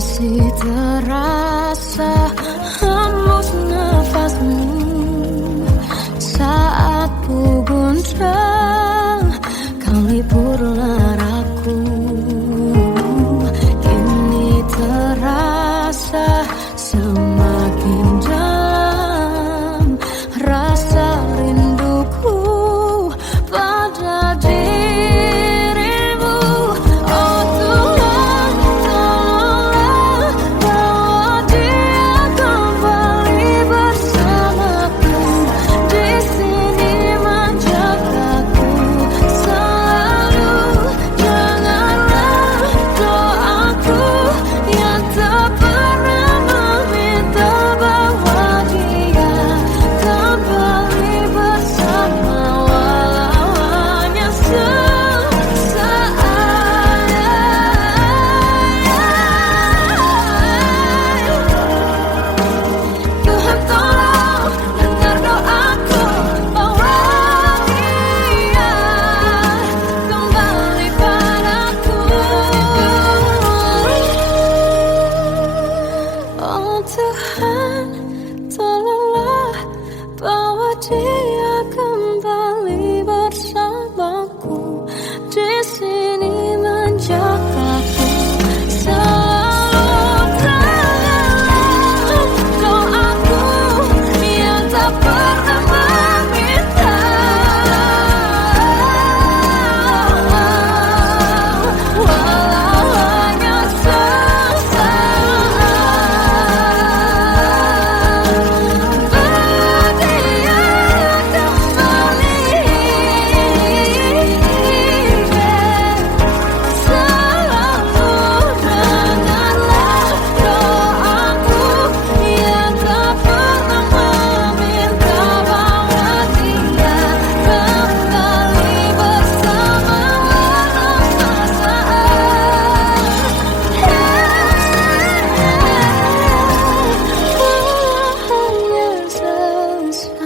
masih terasa hembus nafasmu saat ku goncang, kau liburlah raku. Kini terasa semakin dalam rasa rinduku pada dirimu. Oh Tuhan, tolonglah bawa dia kembali bersamaku. Di sini menjagaku selalu. Janganlah doaku yang tak pernah meminta bawa dia kembali bersama, walau hanya sesaat. Tuhan tolong dengar doaku, bawa dia kembali padaku. Oh Tuhan, tolonglah bawa dia kembali bersamaku. Di sini menjagaku selalu. Janganlah doaku yang tak pernah meminta, walau hanya sesaat. Berdia kembali selalu. Dengarlah doaku yang tak pernah meminta, bawa dia kembali bersama, walau sesaat. Hanya sesaat.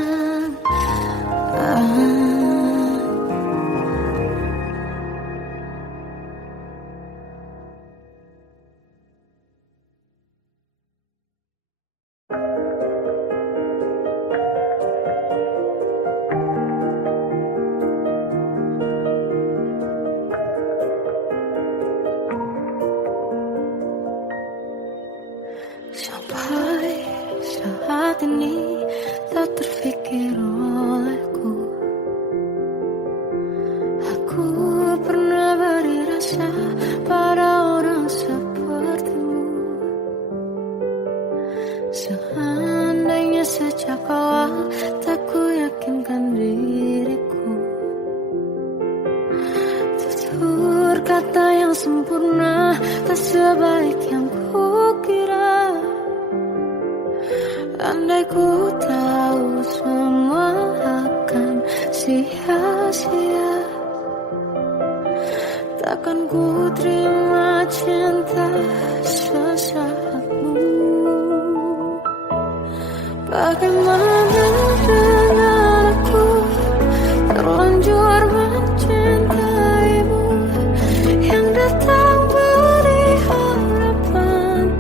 Sampai saat ini tak terfikir olehku, aku pernah beri rasa pada orang sepertimu. Seandainya sejak awal tak ku yakinkan diriku, tutur kata yang sempurna tak sebaik yang kukira. Andai ku tahu semua akan sia-sia, takkan ku terima cinta sesaatmu. Bagaimana dengan aku terlanjur mencintaimu, yang datang beri harapan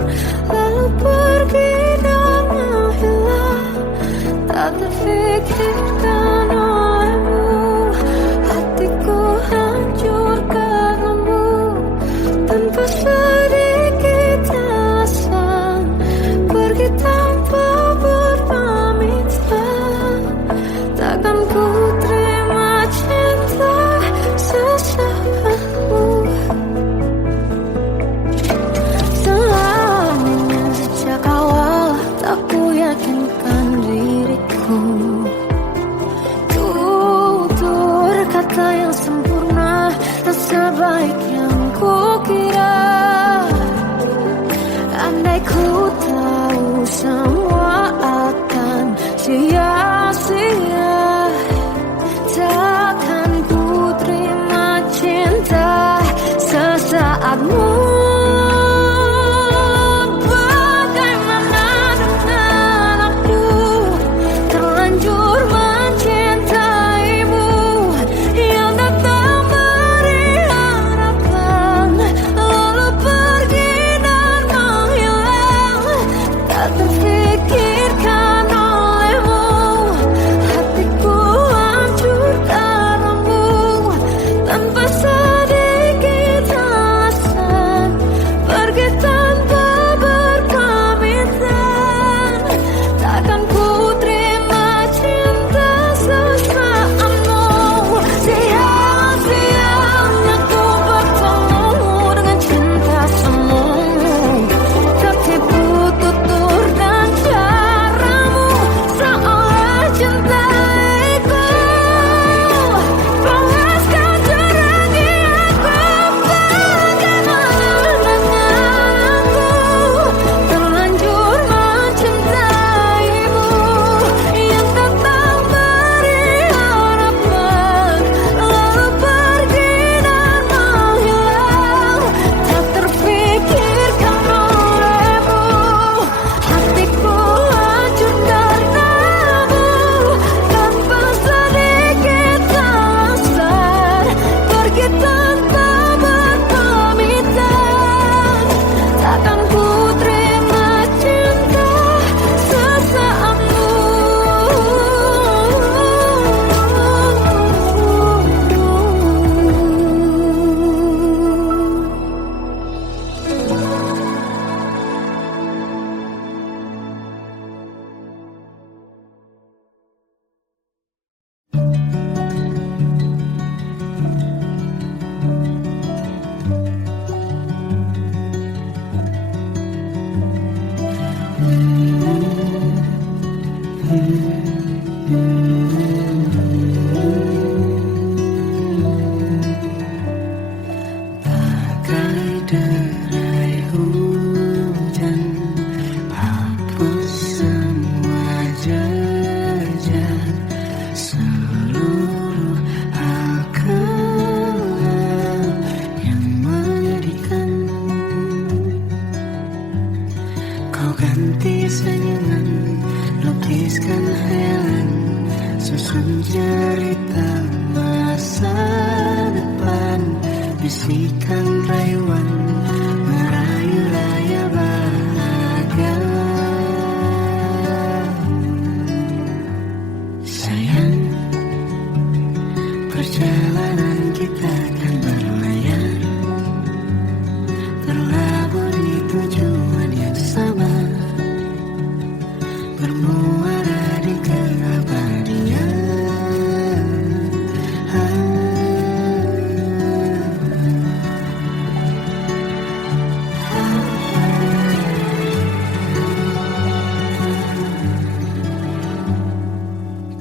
lalu pergi dan menghilang. Tak terfikirkan olehmu, hatiku hancur karenamu. Tanpa sedikit alasan pergi tanpa berpamitan, takkan ku terima cinta sesaatmu. Selamanya sejak awal tak ku yakinkan diriku, tutur kata yang sempurna tak sebaik yang kukira. Andai ku tahu semua akan sia-sia, takkan ku terima cinta sesaatmu. Bagaimana dengan aku terlanjur mencintaimu, yang datang beri harapan lalu pergi dan Kau ganti senyuman, lukiskan khayalan, susun cerita masa depan, bisikan rayuan, merayu raya bahagia. Sayang, perjalanan kita akan berlayar, berlabuh di tujuan yang sama, bermuara di keabadian.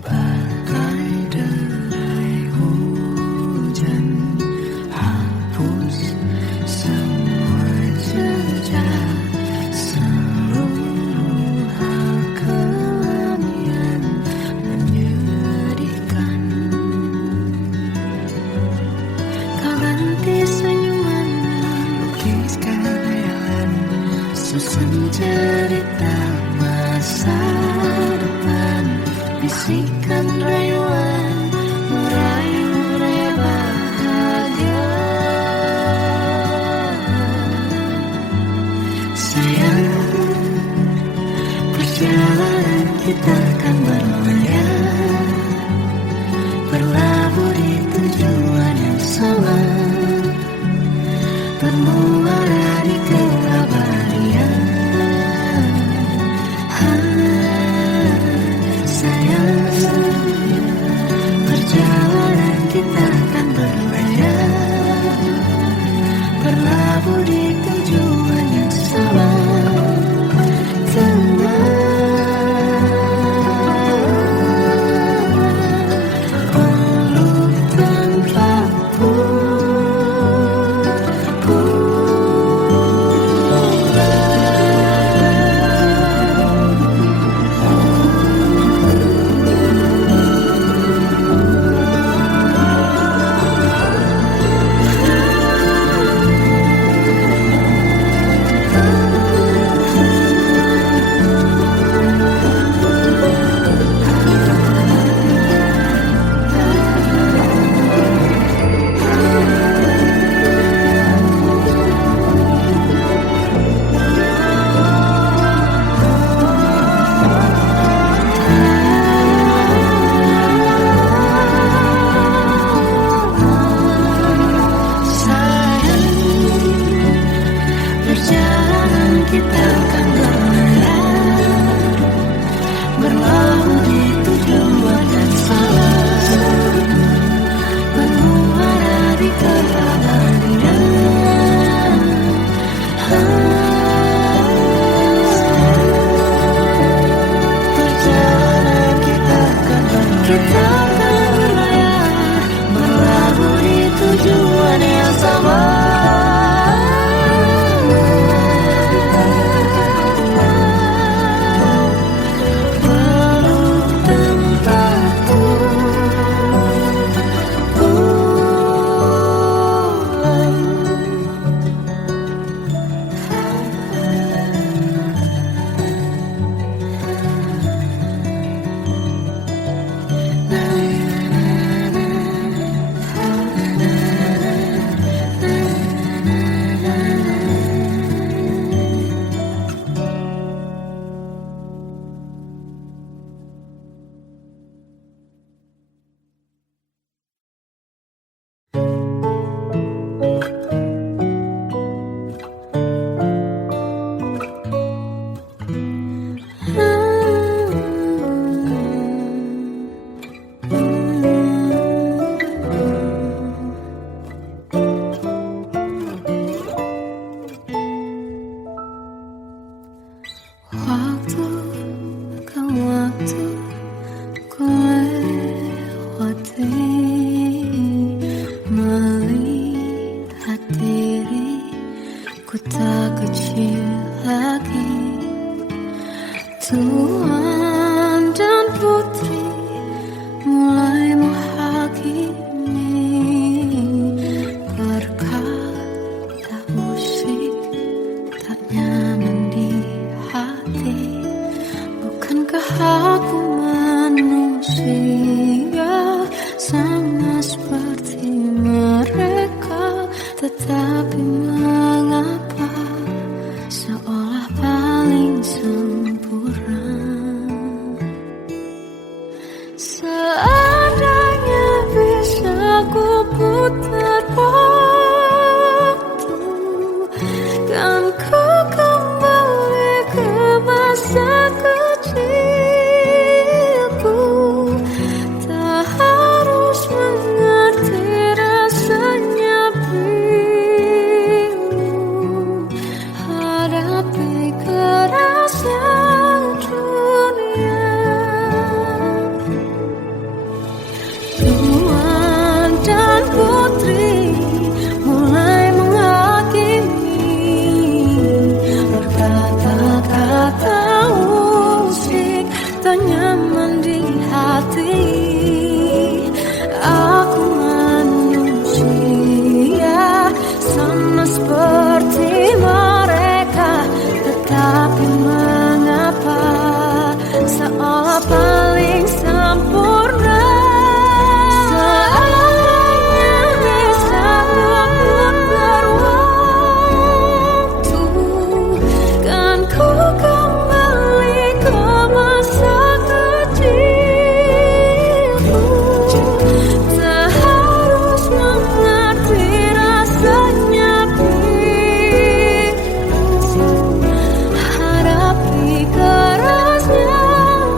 Bagai derai hujan, hapus semua jejak, seluruh hal kelam yang menyedihkan. Kau ganti senyuman, lukiskan khayalan, susun cerita masa depan, bisikan rayuan, merayu raya bahagia. Sayang, perjalanan kita akan berlayar, berlabuh di tujuan yang sama, bermuara di keabadian. Sayang, perjalanan kita akan berlayar, berlabuh di tujuan yang sama. Peluk tempatku, perjalanan kita akan berlayar, berlabuh di tujuan yang sama, bermuara di keabadian. Perjalanan kita akan berlayar, berlabuh di tujuan yang sama. Waktu ke waktu ku lewati, melihat diri ku tak kecil lagi. Tuan dan putri mulai menghakimi, berkata musik tak nyaman di hati. mengapa seolah paling sempurna. Seandainya bisa memutar waktu, kan ku kembali ke masa kecilku. Tak harus mengerti rasanya pilu, hadapi kerasnya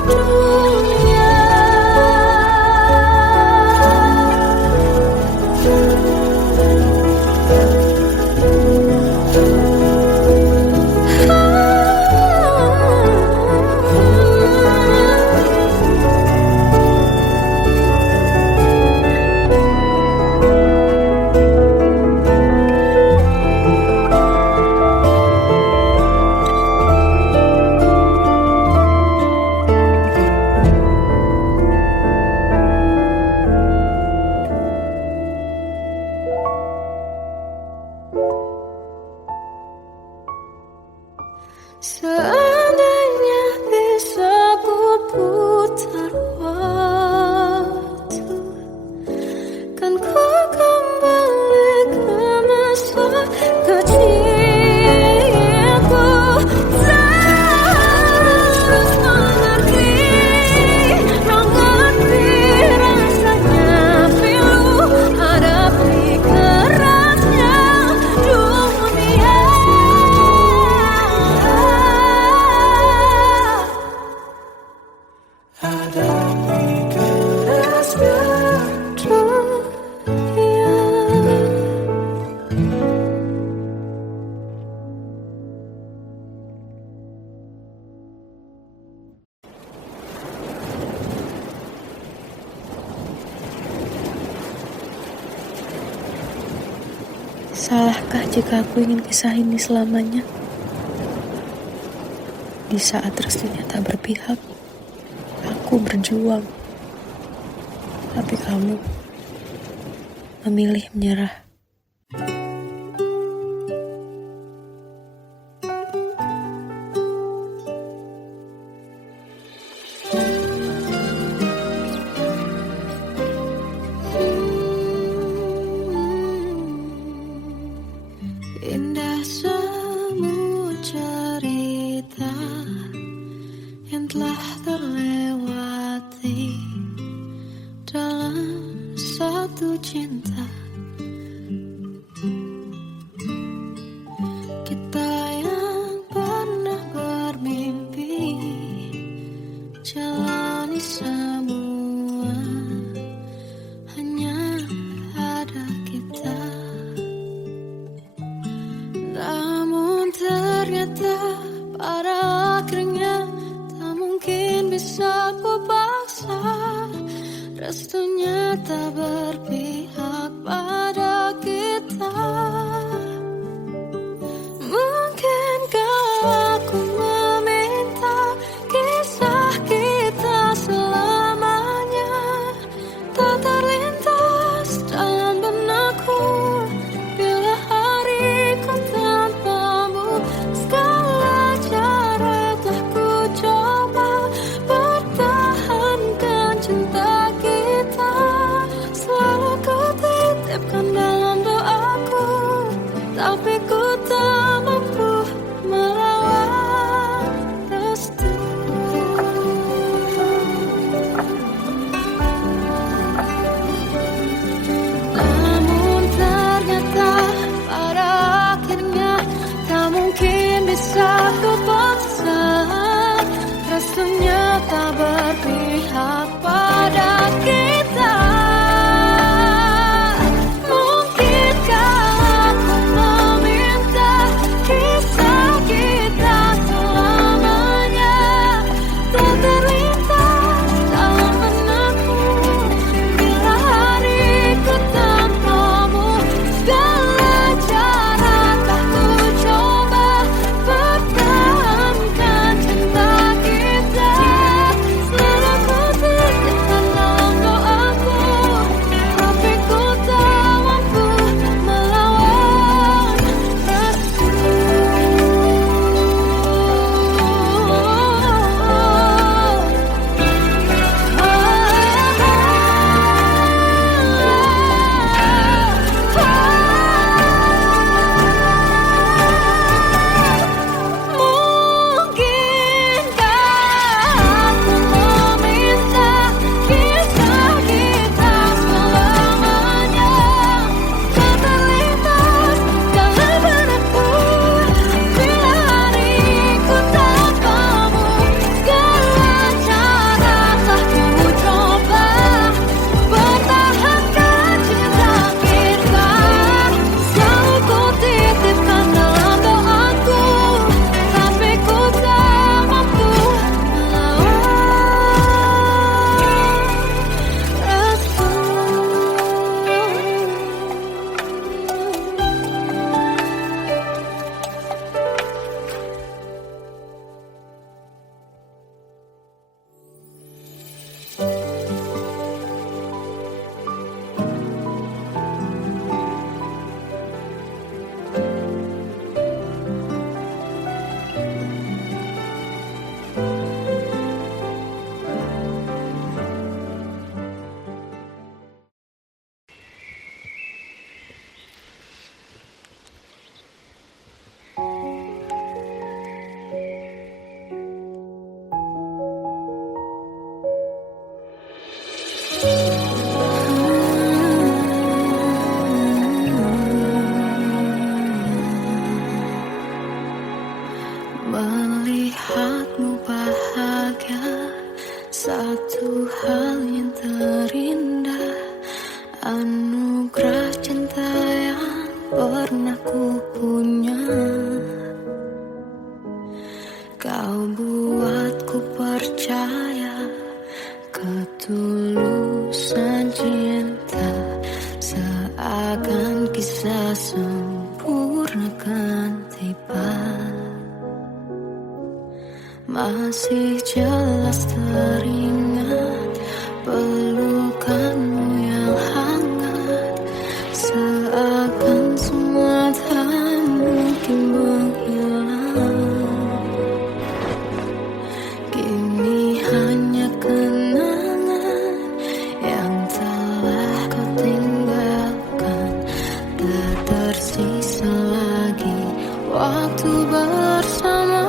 dunia. Seandainya bisa ku putar waktu, kan ku kembali ke masa kecilku. Terus mengerti rasanya pilu, hadapi kerasnya dunia. Hadapi kerasnya dunia. Salahkah jika aku ingin kisah ini selamanya? Di saat restunya tak berpihak, aku berjuang. Tapi kamu memilih menyerah. Indah semua cerita yang telah terlewati dalam satu cinta. Kita yang pernah bermimpi jalani semua, hanya ada kita. Namun ternyata pada akhirnya tak mungkin bisa ku paksa. Restunya tak berpihak pada kita. Mungkinkah aku meminta kisah kita selamanya tak terlintas dalam benakku bila hariku tanpamu. Segala cara telah ku coba pertahankan cinta kita. Selalu ku titipkan dalam doaku, tapi ku tak mampu melawan restu. Namun ternyata pada akhirnya tak mungkin bisa ku paksa. Restunya tak berpihak pada kita. Mungkinkah aku meminta kisah kita selamanya tak terlintas dalam benakku bila hariku tanpamu. Segala cara tak ku coba pertahankan cinta kita. Selalu ku titipkan dalam melihatmu bahagia, satu hal yang terindah, anugerah cinta yang pernah ku punya. Kau buatku percaya ketulusan cinta, seakan kisah sempurna kan tiba. Masih jelas teringat pelukanmu yang hangat, seakan semua tak mungkin menghilang. Kini hanya kenangan yang telah kau tinggalkan, tak tersisa lagi waktu bersama.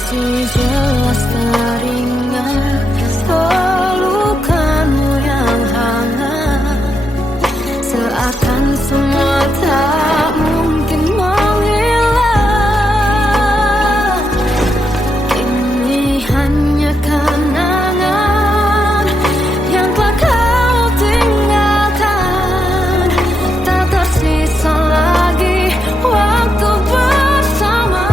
Masih jelas teringat pelukanmu yang hangat, seakan semua tak mungkin menghilang. Ini hanya kenangan yang telah kau tinggalkan, tak tersisa lagi waktu bersama.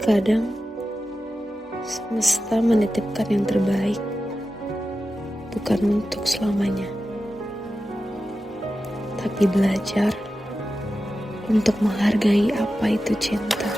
Kadang semesta menitipkan yang terbaik, bukan untuk selamanya, tapi belajar untuk menghargai apa itu cinta.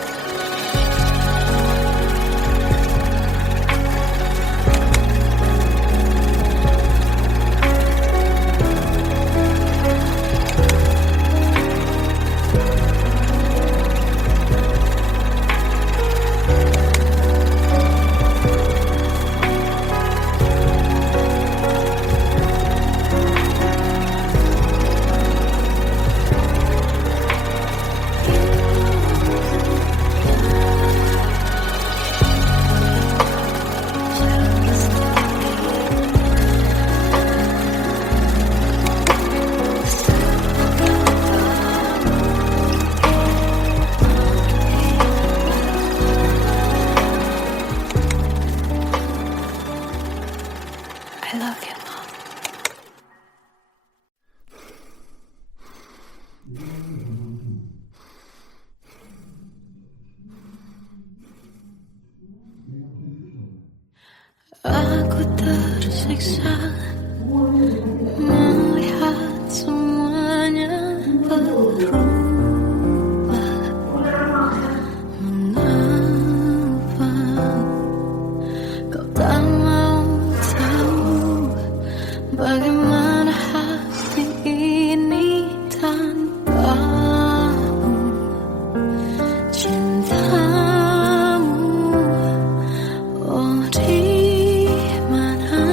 Aku tersiksa melihat semuanya berubah. Mengapa kau tak mau tahu bagaimana hati ini tanpamu? Cintamu, oh di mana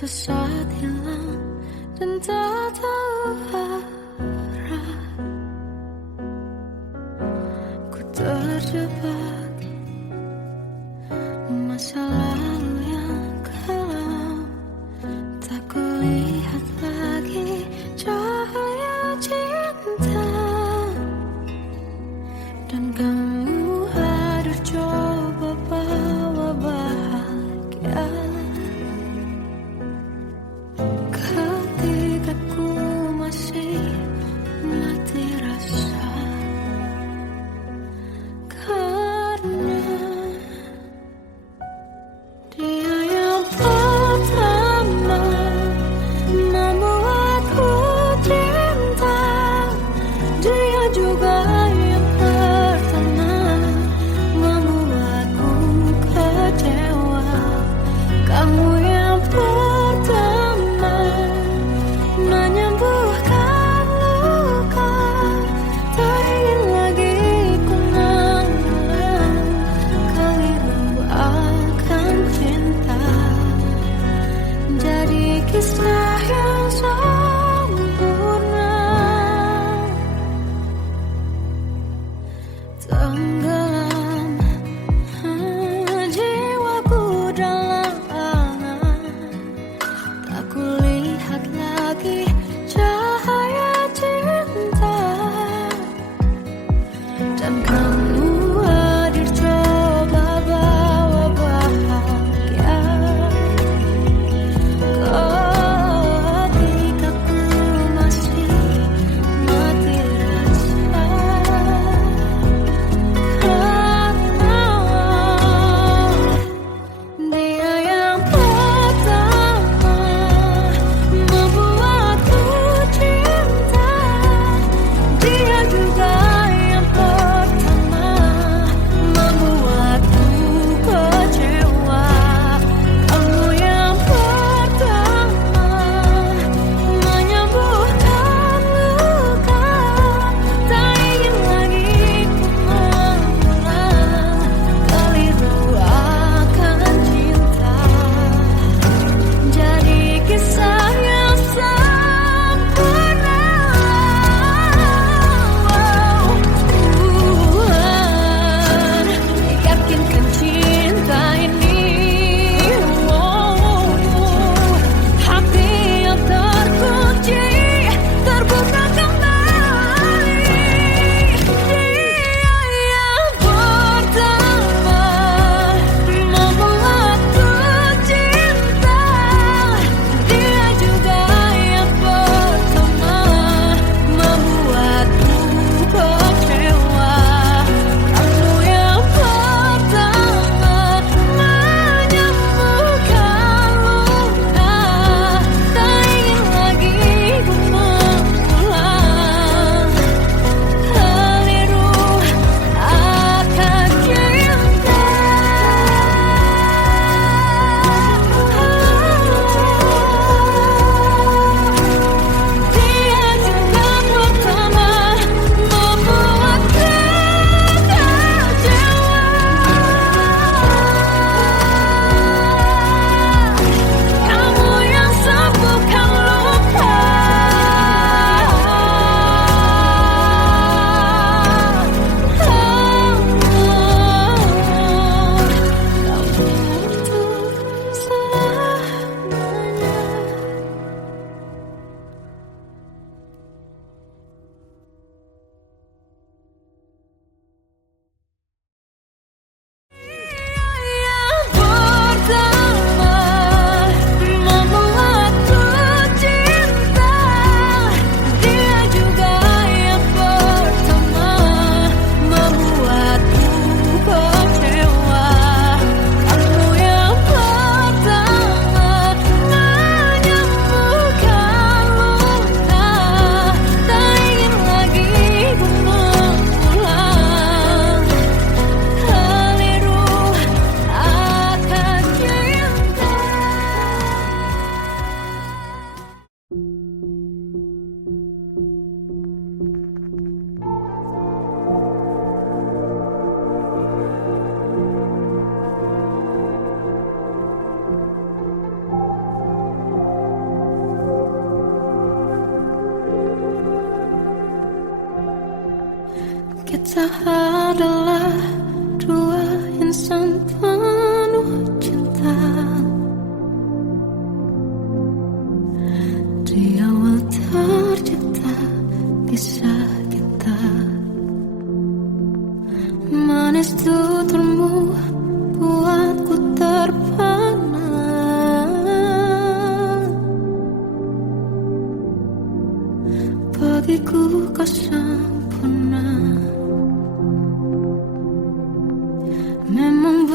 Tersesat hilang dan tak tahu arah. Ku terjebak masa lalu yang kelam. Tak kulihat lagi cahaya cinta. Dan kamu hadir coba bawa bahagia. Ketika ku masih Kita adalah dua insan penuh cinta. Di awal tercipta kisah kita. Manis tuturmu buatku terpana. Bagiku kau sempurna. Memang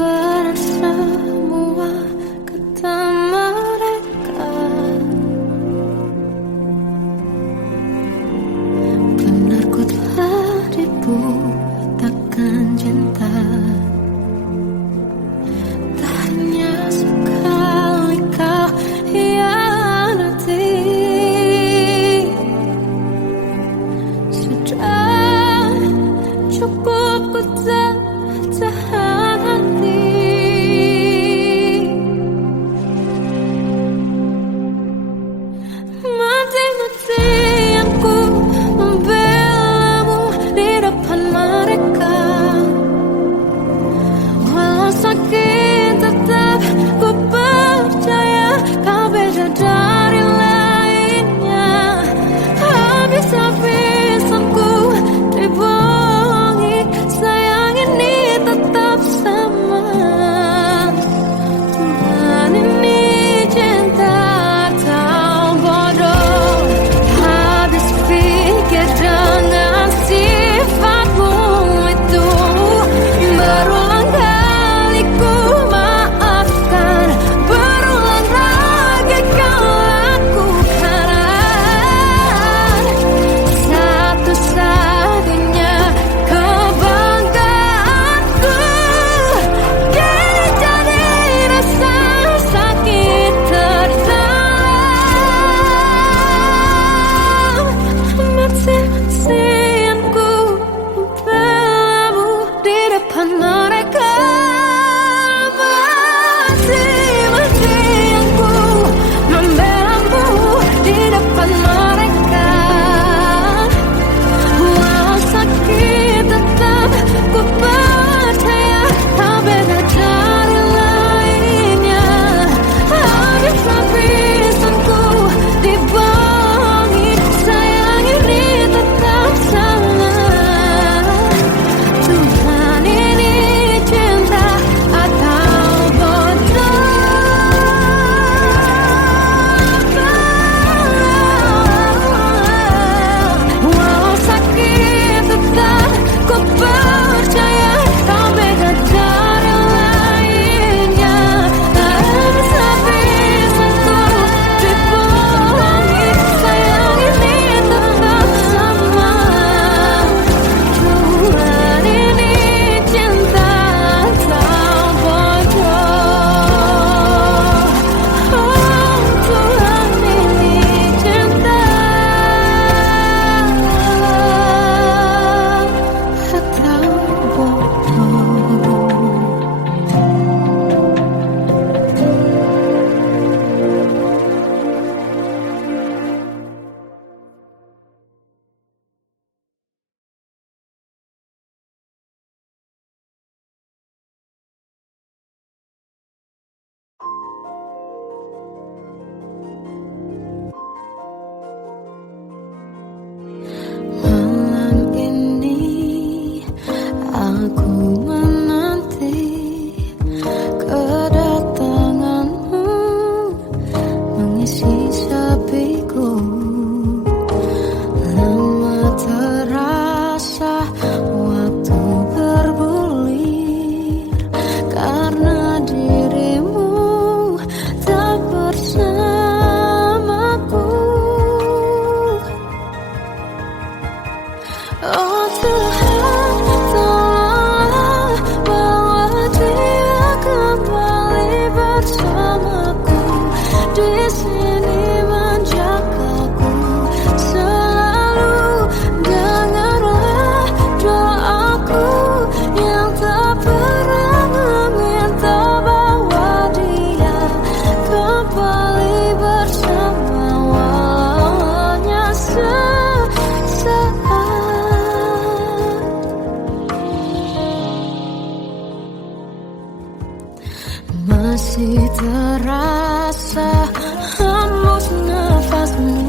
terasa hembus nafasmu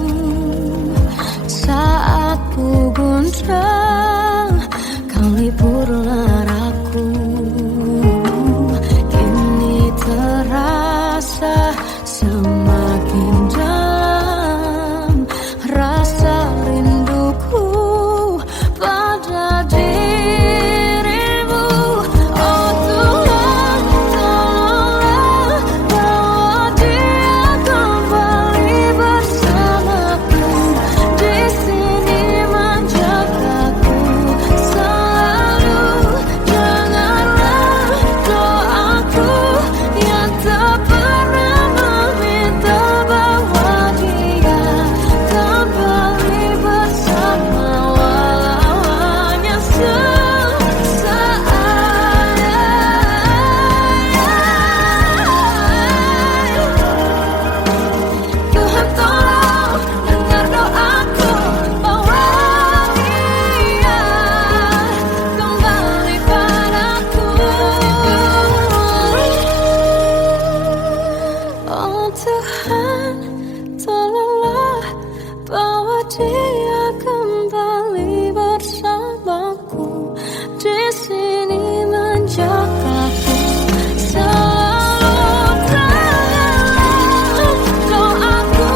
saat ku gundah, kau liburlah aku. Kini terasa semakin dalam rasa rinduku pada dirimu. Oh Tuhan, tolonglah bawa dia kembali bersamaku. Di sini menjagaku selalu. Janganlah doaku yang tak pernah meminta bawa dia kembali bersama, walau hanya sesaat. Tuhan tolong dengar doaku, bawa dia kembali padaku. Oh Tuhan, tolonglah bawa dia kembali bersamaku. Di sini menjagaku selalu. Doaku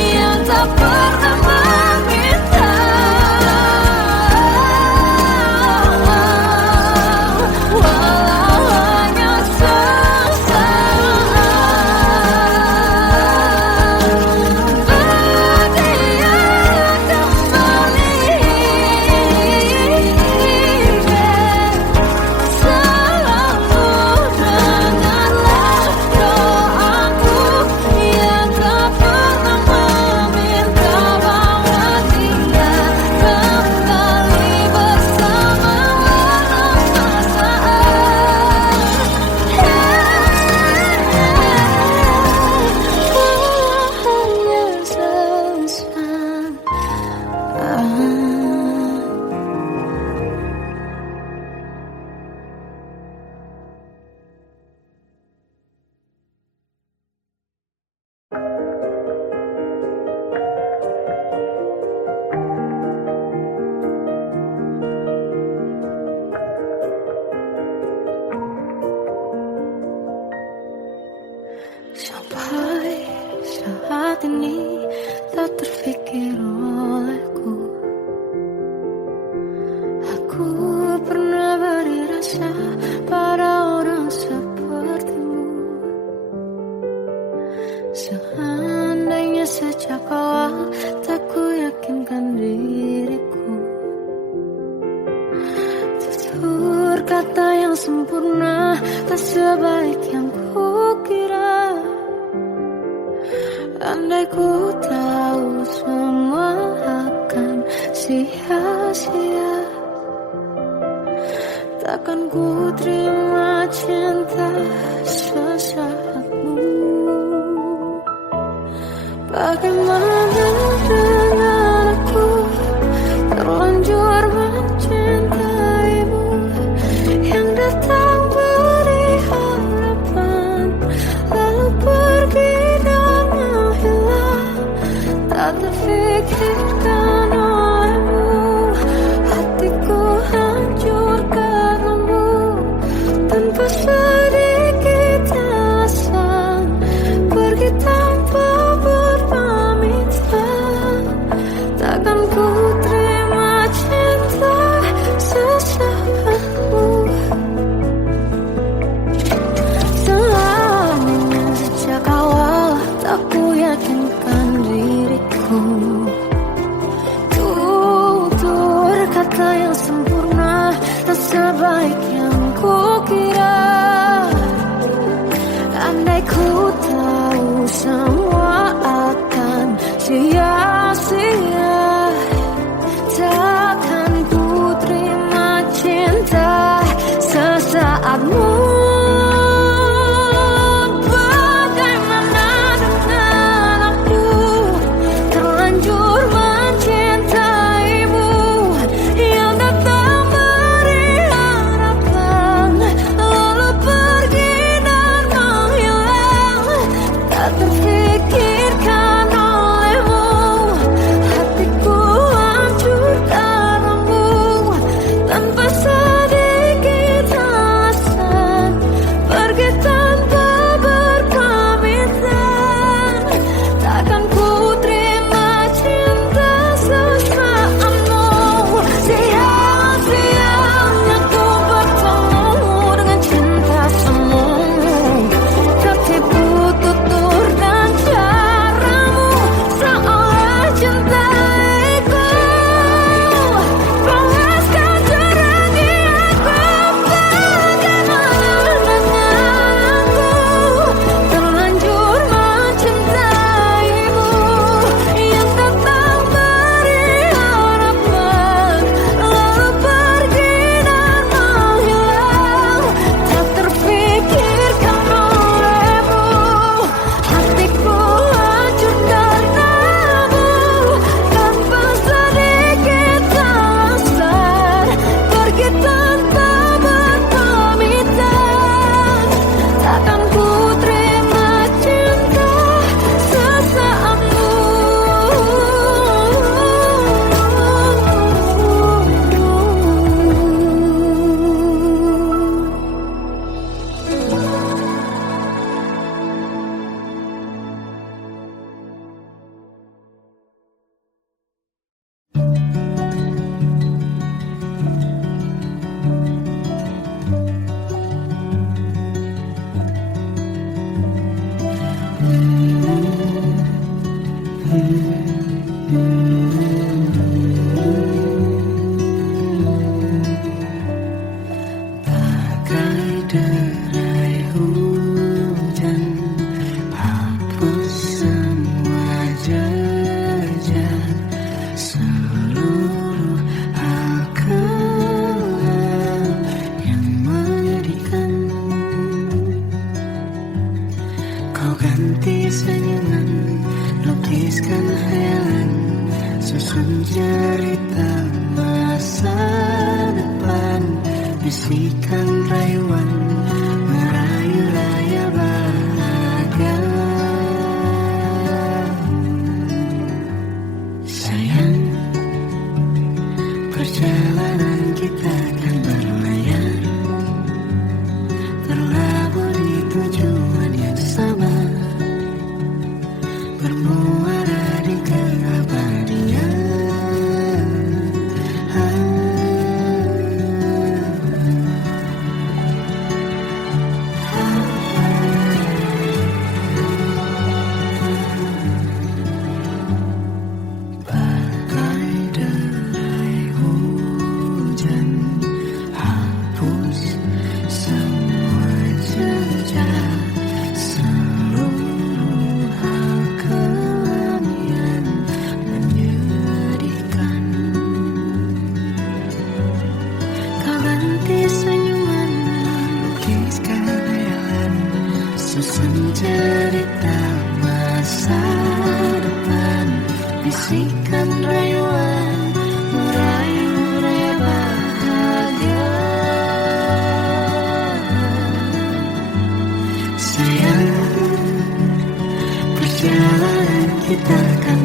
yang tak pernah meminta, walau hanya sesaat. Bawa dia kembali selalu. Dengarlah doaku yang tak pernah meminta, bawa dia kembali bersama, walau sampai saat ini tak terfikir olehku. Aku pernah beri rasa pada orang sepertimu. Seandainya sejak awal tak ku yakinkan diriku, tutur kata yang sempurna tak sebaik yang kukira. Andai ku tahu semua akan sia-sia, takkan ku terima cinta sesaatmu. Bagaimana dengan aku terlanjur mencintaimu, yang datang beri harapan lalu pergi dan menghilang, tak terfikirkan olehmu. Hatiku hancur karenamu, tanpa sedikit alasan, pergi tanpa berpamitan. Takkan ku terima cinta sesaatmu. Selamanya sejak awal tak ku yakinkan diriku. Bagai derai hujan, hapus semua jejak, seluruh hal kelam yang menyedihkan. Kau ganti senyuman, lukiskan hayalan, susun cerita masa depan, bisikan rayuan, merayu raya bahagia. Sayang, perjalanan kita kan berlayar, berlabuh di tujuan yang sama, bermuara di keabadian. Bagai derai hujan, hapus semua jejak, seluruh hal kelam yang menyedihkan. Kau ganti senyuman, lukiskan hayalan, susun cerita masa depan, bisikan rayuan, merayu raya bahagia. Sayang, perjalanan kita kan